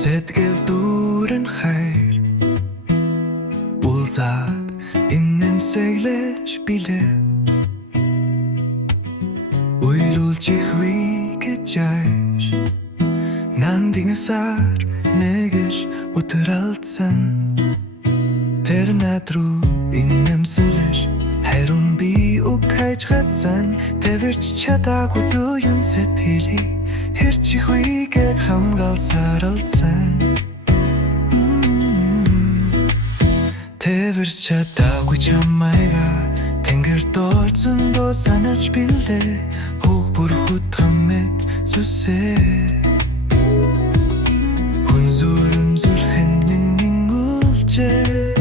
Сэтгэл дүүрэн хайр Улзаад иннэмсэглэж билээ Уйлуулж ихвий гэж яаш Нандинасаар нэгэр өтөралдсан Тэр надруу иннэмсэлж Харин би үг хайж гадсан Тэвэрч чадаагүй зүйн сэтгэлийг Хэрч ихвий гэд хамгаалсаар алдсан Тэвэрч чадаагүй чамайга Тэнгэр доор зөндөө санаж билээ Хөг бүр хутган мэд сүсээ Хүн зүрэн зүрхэн минь үлжээ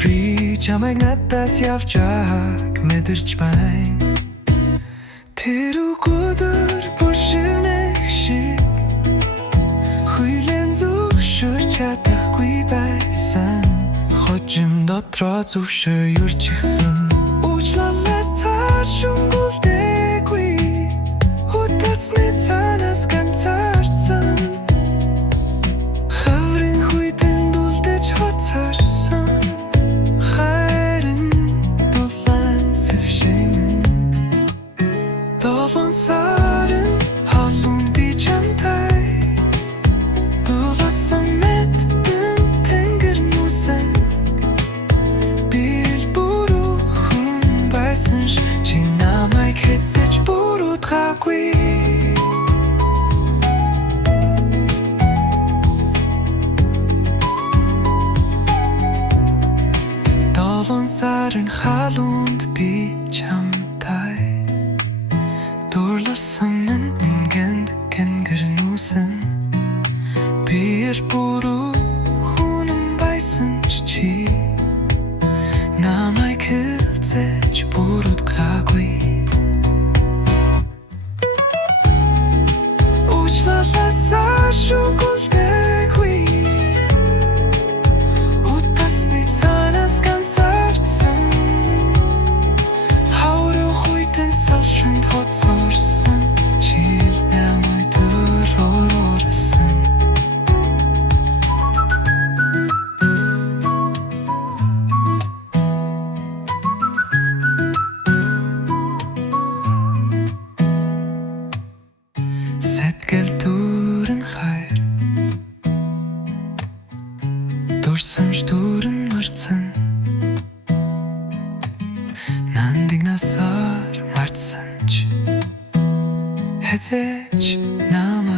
При чамайг надаас явжааг мэдэрч байна Тэр үгүүдэр бүр шивнэх шиг Хүйлэн зөвшөөрч чадахгүй байсан Хожим дотроо зөвшөөрч ирсэн Уучлалаас цааш шунгуулдэггүй Утасны цаанаас ганцаарсан Хаврын хүйтэн дулдэж хоцорсон Хайрын дулаан сэвшэмэн Долоон сарын халуун би чамтай Дулаасан мэдэн тэнгэр нүсэн Би л буруу хүн байсан ш Чи намайг хэцэж буруудгаагүй Долоон сарын халуунд би чамтай Дурласан ингээд гэнгэр нүсэн Би л буруу хүн байсан ш Чи намайг хэцэж буруудгаагүй Уучлалаасаа шугуулдэггүй Утасны цаанаас ганцаарсан Хаврын хүйтэн салшинд хоцорсон Чи л намайг дөрөөрсөн Сэтгэл дүүрэн хайр Дурсамж дүүрэн марцсан Нандинасаар марцсан ч Хэзээч намайг